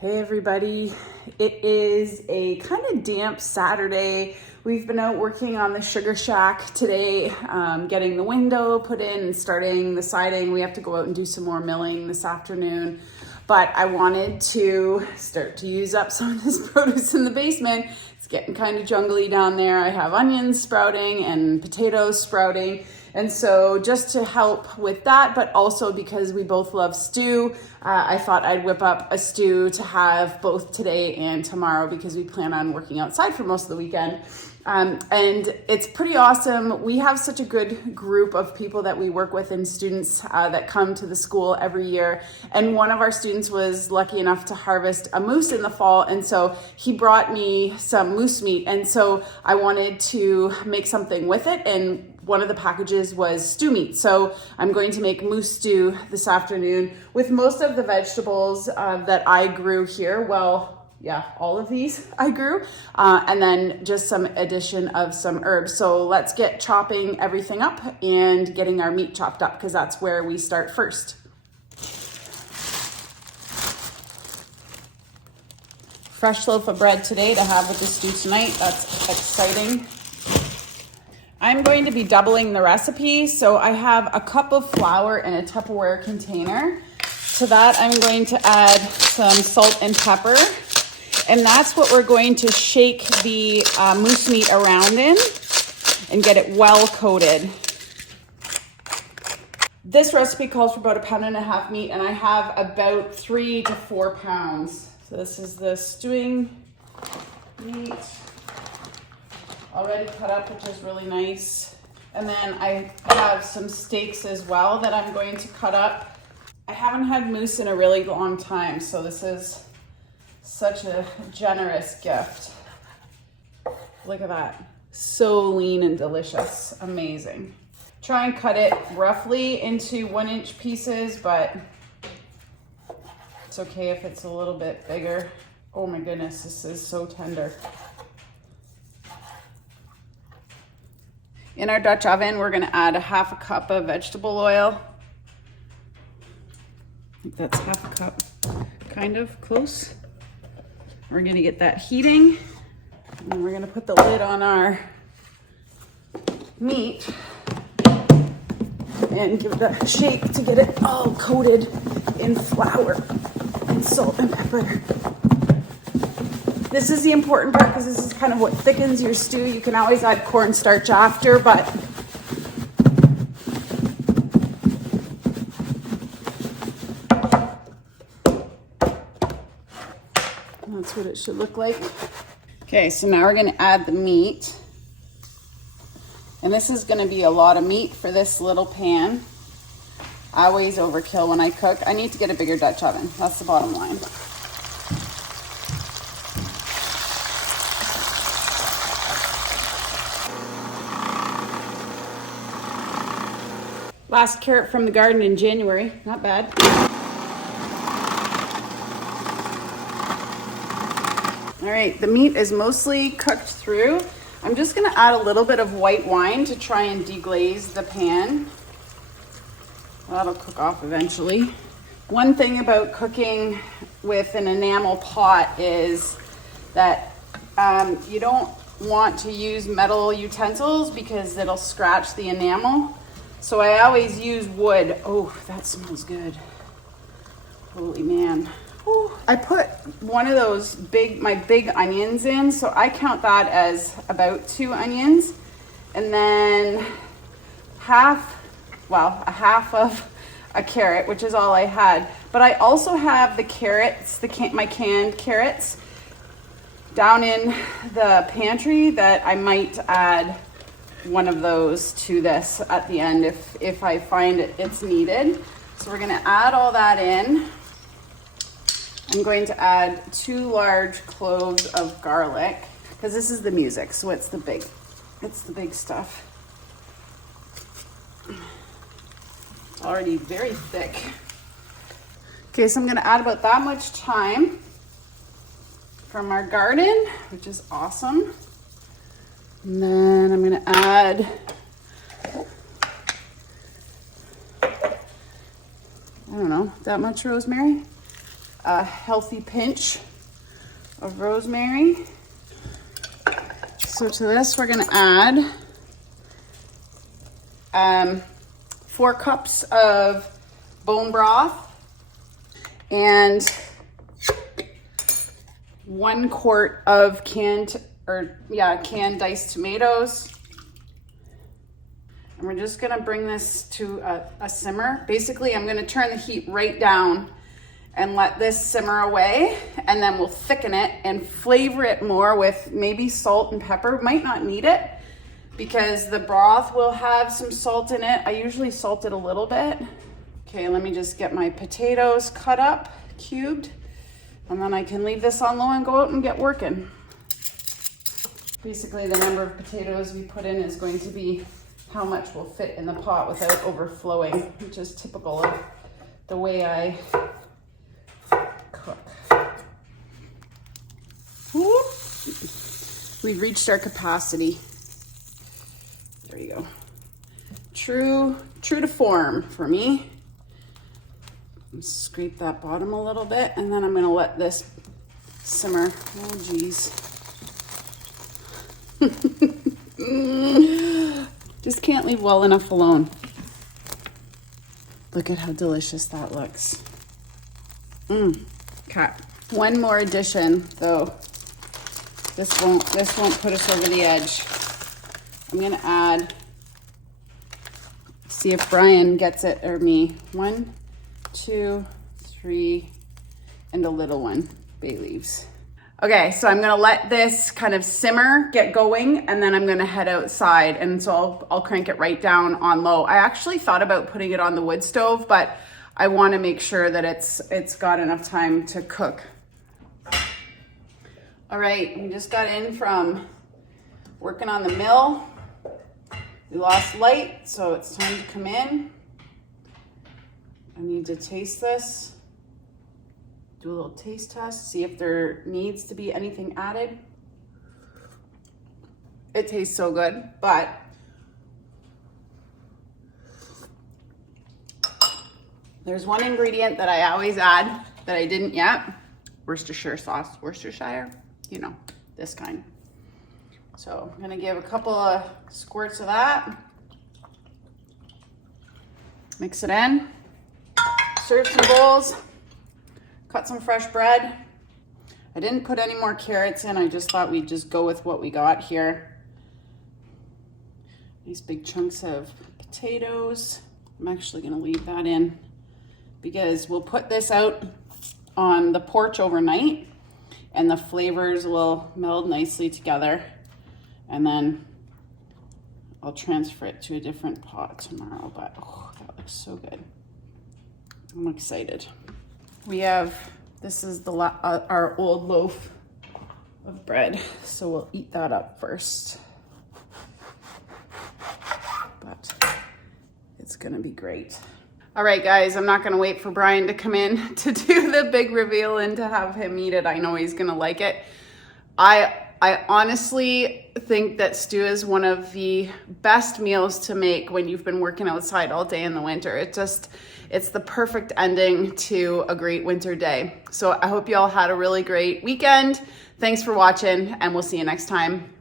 Hey everybody, it is a kind of damp Saturday. We've been out working on the sugar shack today, getting the window put in and starting the siding. We have to go out and do some more milling this afternoon, but I wanted to start to use up some of this produce in the basement. It's getting kind of jungly down there. I have onions sprouting and potatoes sprouting. And so just to help with that, but also because we both love stew, I thought I'd whip up a stew to have both today and tomorrow because we plan on working outside for most of the weekend. And it's pretty awesome. We have such a good group of people that we work with and students that come to the school every year. And one of our students was lucky enough to harvest a moose in the fall. And so he brought me some moose meat. And so I wanted to make something with it. And one of the packages was stew meat. So I'm going to make moose stew this afternoon with most of the vegetables that I grew here. Well, yeah, all of these I grew, and then just some addition of some herbs. So let's get chopping everything up and getting our meat chopped up because that's where we start first. Fresh loaf of bread today to have with the stew tonight. That's exciting. I'm going to be doubling the recipe. So I have a cup of flour in a Tupperware container. To that, I'm going to add some salt and pepper. And that's what we're going to shake the moose meat around in and get it well coated. This recipe calls for about 1.5 pounds meat, and I have about 3 to 4 pounds. So this is the stewing meat, already cut up, which is really nice. And then I have some steaks as well that I'm going to cut up. I haven't had moose in a really long time, so this is such a generous gift. Look at that. So lean and delicious. Amazing. Try and cut it roughly into 1-inch pieces, but it's okay if it's a little bit bigger. Oh my goodness, this is so tender. In our Dutch oven, we're gonna add 1/2 cup of vegetable oil. I think that's 1/2 cup, kind of close. We're gonna get that heating, and then we're gonna put the lid on our meat and give it a shake to get it all coated in flour and salt and pepper. This is the important part because this is kind of what thickens your stew. You can always add cornstarch after, but that's what it should look like. Okay, so now we're gonna add the meat. And this is gonna be a lot of meat for this little pan. I always overkill when I cook. I need to get a bigger Dutch oven. That's the bottom line. Last carrot from the garden in January, not bad. All right, the meat is mostly cooked through. I'm just gonna add a little bit of white wine to try and deglaze the pan. That'll cook off eventually. One thing about cooking with an enamel pot is that you don't want to use metal utensils because it'll scratch the enamel. So I always use wood. Oh, that smells good. Holy man. Ooh. I put one of those my big onions in, so I count that as about 2 onions. And then a half of a carrot, which is all I had. But I also have the carrots, my canned carrots, down in the pantry that I might add one of those to this at the end if I find it's needed. So we're gonna add all that in. I'm going to add 2 large cloves of garlic because this is the music, so it's the big stuff. It's already very thick. Okay, so I'm gonna add about that much thyme from our garden, which is awesome. And then I'm gonna add I don't know, that much rosemary. a healthy pinch of rosemary. So to this, we're gonna add 4 cups of bone broth and 1 quart of canned diced tomatoes. And we're just gonna bring this to a simmer. Basically, I'm gonna turn the heat right down and let this simmer away, and then we'll thicken it and flavor it more with maybe salt and pepper. Might not need it because the broth will have some salt in it. I usually salt it a little bit. Okay, let me just get my potatoes cut up, cubed, and then I can leave this on low and go out and get working. Basically, the number of potatoes we put in is going to be how much will fit in the pot without overflowing, which is typical of the way I cook. Whoop. We've reached our capacity. There you go. True to form for me. Scrape that bottom a little bit, and then I'm gonna let this simmer. Oh geez. Just can't leave well enough alone. Look at how delicious that looks. Okay. One more addition though. This won't put us over the edge. I'm gonna add, see if Brian gets it or me. 1, 2, 3, and a little one, bay leaves. Okay, so I'm gonna let this kind of simmer, get going, and then I'm gonna head outside, and so I'll crank it right down on low. I actually thought about putting it on the wood stove, but I wanna make sure that it's got enough time to cook. All right, we just got in from working on the mill. We lost light, so it's time to come in. I need to taste this. Do a little taste test, see if there needs to be anything added. It tastes so good, but there's one ingredient that I always add that I didn't yet. Worcestershire sauce, Worcestershire, you know, this kind. So I'm gonna give a couple of squirts of that. Mix it in, serve some bowls. Cut some fresh bread. I didn't put any more carrots in. I just thought we'd just go with what we got here. These big chunks of potatoes. I'm actually gonna leave that in because we'll put this out on the porch overnight and the flavors will meld nicely together. And then I'll transfer it to a different pot tomorrow, but oh, that looks so good. I'm excited. We have, this is our old loaf of bread, so we'll eat that up first. But it's gonna be great. All right, guys, I'm not gonna wait for Brian to come in to do the big reveal and to have him eat it. I know he's gonna like it. I honestly think that stew is one of the best meals to make when you've been working outside all day in the winter. It's the perfect ending to a great winter day. So I hope you all had a really great weekend. Thanks for watching, and we'll see you next time.